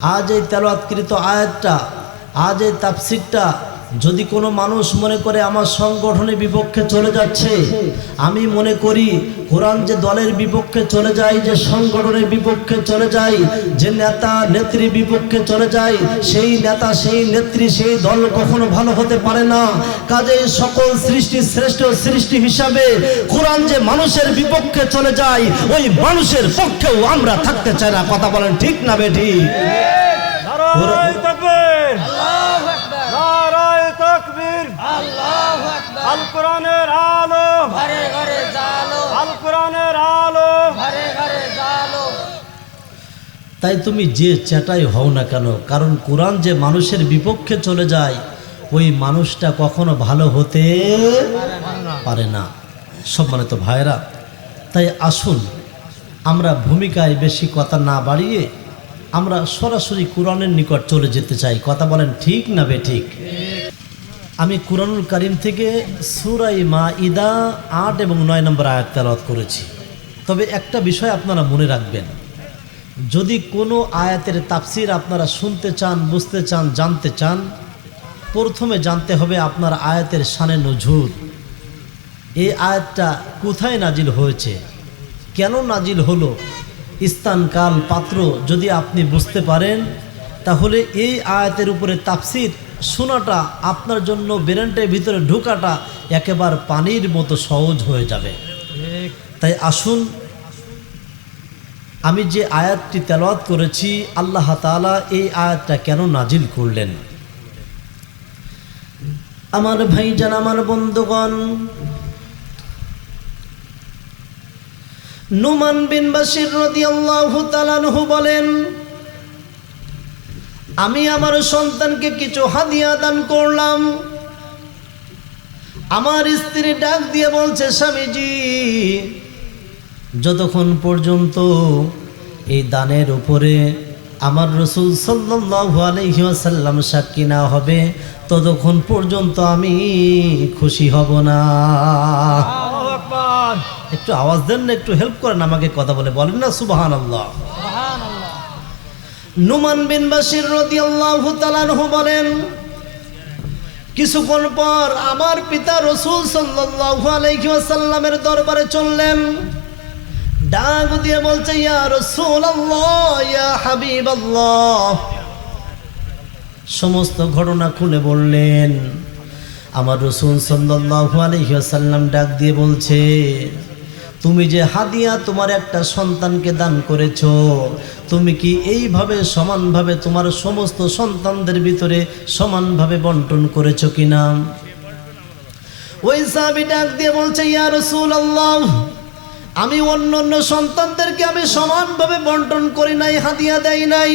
आज এই তেলাওয়াতকৃত আয়াতটা आज এই তাফসীরটা যদি কোনো মানুষ মনে করে আমার সংগঠনের বিপক্ষে চলে যাচ্ছে, আমি মনে করি কোরআন যে দলের বিপক্ষে চলে যায়, যে সংগঠনের বিপক্ষে চলে যায়, যে নেতা নেত্রী বিপক্ষে চলে যায়, সেই নেতা সেই নেত্রী সেই দল কখনো ভালো হতে পারে না। কাজেই সকল সৃষ্টি শ্রেষ্ঠ সৃষ্টি হিসাবে কোরআন যে মানুষের বিপক্ষে চলে যায়, ওই মানুষের পক্ষেও আমরা থাকতে চাই না। কথা বলেন ঠিক না বেঠি? আল কোরআনের আলো ঘরে ঘরে জালো, আল কোরআনের আলো ঘরে ঘরে জালো। তাই তুমি যে চেটাই হও না কেন, কারণ কোরআন যে মানুষের বিপক্ষে চলে যায়, ওই মানুষটা কখনো ভালো হতে পারে না। সম্মানিত ভাইরা, তাই আসুন আমরা ভূমিকায় বেশি কথা না বাড়িয়ে আমরা সরাসরি কোরআনের নিকট চলে যেতে চাই। কথা বলেন ঠিক না বেঠিক? আমি কুরআনুল কারীম থেকে সূরা মাঈদা ৮ এবং ৯ নম্বর আয়াত তেলাওয়াত করেছি। তবে একটা বিষয় আপনারা মনে রাখবেন, যদি কোনো আয়াতের তাফসীর আপনারা শুনতে চান, বুঝতে চান, জানতে চান, প্রথমে জানতে হবে আপনার আয়াতের শানে নজুল। এই আয়াতটা কোথায় নাজিল হয়েছে, কেন নাজিল হলো, স্থান কাল পাত্র যদি আপনি বুঝতে পারেন, তাহলে এই আয়াতের উপরে তাফসীর শোনাটা আপনার জন্য ব্রেনের ভিতরে ঢোকাটা একেবারে পানির মতো সহজ হয়ে যাবে। তাই আসুন আমি যে আয়াতটি তেলাওয়াত করেছি, আল্লাহ তাআলা এই আয়াতটা কেন নাজিল করলেন। আমার ভাইজান, আমার বন্ধুগণ, নুমান বিন বাশির রাদিয়াল্লাহু তাআলা আনহু বলেন, আমি আমার সন্তানকে কিছু হাদিয়া দান করলাম। আমার স্ত্রী ডাক দিয়ে বলছে, স্বামীজি, যতক্ষণ পর্যন্ত এই দানের উপরে আমার রাসূল সাল্লাল্লাহু আলাইহি ওয়াসাল্লাম সাক্ষী না হবে, ততক্ষণ পর্যন্ত আমি খুশি হব না। একটু আওয়াজ দেন না, একটু হেল্প করেন আমাকে, কথা বলেন না সুবহানাল্লাহ। নুমান বিন বাশির রাদিয়াল্লাহু তাআলা আনহু বলেন, কিছুক্ষণ পর আমার পিতা রাসূল সাল্লাল্লাহু আলাইহি ওয়াসাল্লামের দরবারে চললেন। ডাক দিয়ে বলছে, ইয়া রাসূলুল্লাহ, ইয়া হাবিবাল্লাহ। সমস্ত ঘটনা খুলে বললেন। আমার রাসূল সাল্লাল্লাহু আলাইহি ওয়াসাল্লাম ডাক দিয়ে বলছে, তুমি যে হাদিয়া তোমার একটা সন্তানকে দান করেছো, তুমি কি এইভাবে সমানভাবে তোমার সমস্ত সন্তানদের ভিতরে সমানভাবে বন্টন করেছো কিনা? ওই সাহাবী ডাক দিয়ে বলছে, ইয়া রাসূলুল্লাহ, আমি অন্য সন্তানদেরকে আমি সমানভাবে বন্টন করি নাই, হাদিয়া দেই নাই,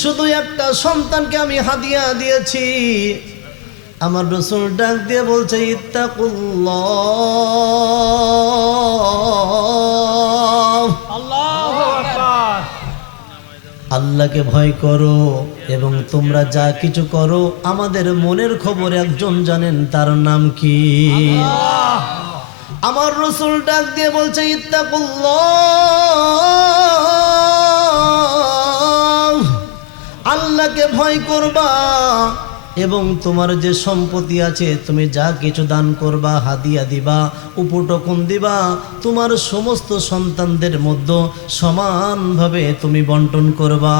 শুধু একটা সন্তানকে আমি হাদিয়া দিয়েছি। আমার রাসূল ডাক দিয়ে বলছে, ইত্তাকুল্লাহ, আল্লাহু আকবার, আল্লাহকে ভয় করো, এবং তোমরা যা কিছু করো আমাদের মনের খবর একজন জানেন, তার নাম কি? আমার রাসূল ডাক দিয়ে বলছে, ইত্তাকুল্লাহ, আল্লাহকে ভয় করবা, এবং তোমার যে সম্পত্তি আছে, তুমি যা কিছু দান করবা, হাদিয়া দিবা, উপটকন দিবা, তোমার সমস্ত সন্তানদের মধ্যে সমানভাবে তুমি বন্টন করবা।